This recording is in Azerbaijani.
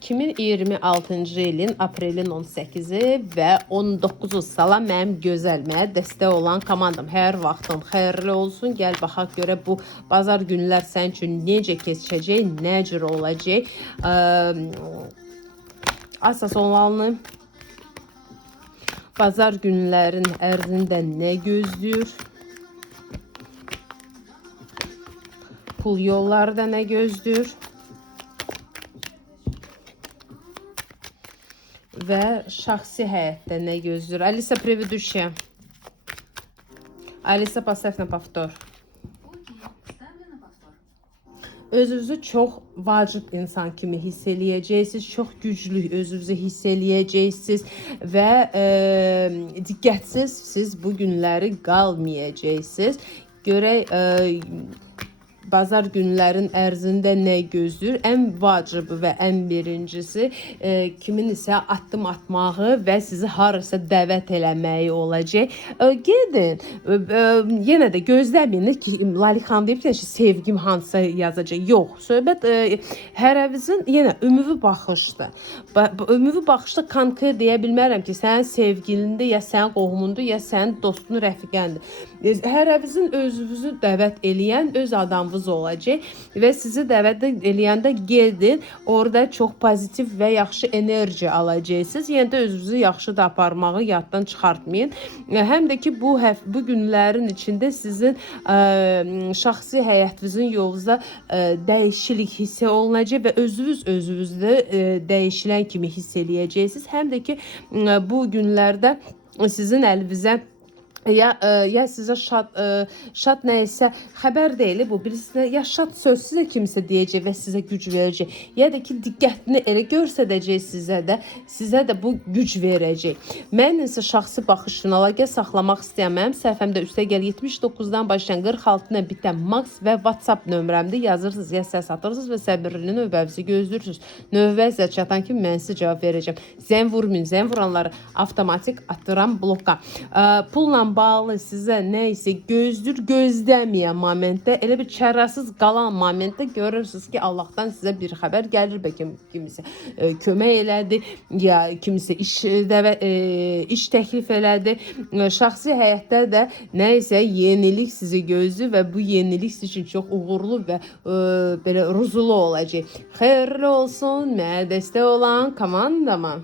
2026-cı ilin aprelin 18-i və 19-u salam mənim gözəl, mənə dəstək olan komandam. Hər vaxtın xeyirli olsun. Gəl baxaq görə bu bazar günlər sənin üçün necə keçəcək, nə cür olacaq. Əsas olanı bazar günlərin ərzində nə gözləyir? Pul yollarda nə gözləyir? Və şəxsi həyatda nə gözləyir? Alisa, предыдущая. Alisa, поставь на повтор. Özünüzü çox vacib insan kimi hiss eləyəcəksiniz, çox güclü özünüzü hiss eləyəcəksiniz və diqqətsiz siz bu günləri qalmayacaqsınız. Görək bazar günlərin ərzində nə gözləyir? Ən vacibi və ən birincisi kimin isə addım atmağı və sizi harasa dəvət eləməyi olacaq. Gedin. Yenə də gözləməyin ki, Lali xanım deyib ki, sevgim hansısa yazacaq. Yox. Söhbət hərəvizin yenə ümumi baxışdır. Ümumi baxışda konkret deyə bilmərəm ki, sənin sevgilindir, ya sənin qohumundur, ya sənin dostun, rəfiqəndir. Hərəvizin özünüzü dəvət eləyən öz adamınız olacaq və sizi dəvət eləyəndə gedin, orada çox pozitiv və yaxşı enerji alacaqsınız. Yəni də özünüzü yaxşı da aparmağı yaddan çıxartmayın. Həm də ki bu günlərin içində sizin şəxsi həyatınızın yolunda dəyişiklik hiss olunacaq və özünüzdə dəyişilən kimi hiss eləyəcəksiniz. Həm də ki bu günlərdə sizin əlinizə ya sizə şad nəysə xəbər deyil bu, birisi ya şad söz sizə kimsə deyəcək və sizə güc verəcək, ya da ki diqqətini elə göstərəcək sizə də bu güc verəcək. Mən isə şəxsi baxışla əlaqə saxlamaq istəyirəm. Mənim səhifəmdə üstəgəl 79-dan başlayan 46-na bitən Max və WhatsApp nömrəmdə yazırsınız, ya səs atırsınız və səbirli növbənizi gözləyirsiniz. Növbə sizə çatan kimi mən sizə cavab verəcəm. Zəng vurmayın, zəng vuranları avtomatik atıram bloka. Pulla bağlı sizə nə isə gözləməyən momentdə, elə bir çarəsiz qalan momentdə görürsünüz ki, Allahdan sizə bir xəbər gəlir, bəlkə kimisə kömək elədi, ya kimisə iş təklif elədi. Şəxsi həyatda da nə isə yenilik sizi gözləyir və bu yenilik sizin üçün çox uğurlu və belə ruzulu olacaq. Xeyirli olsun, mənə dəstək olan komandama.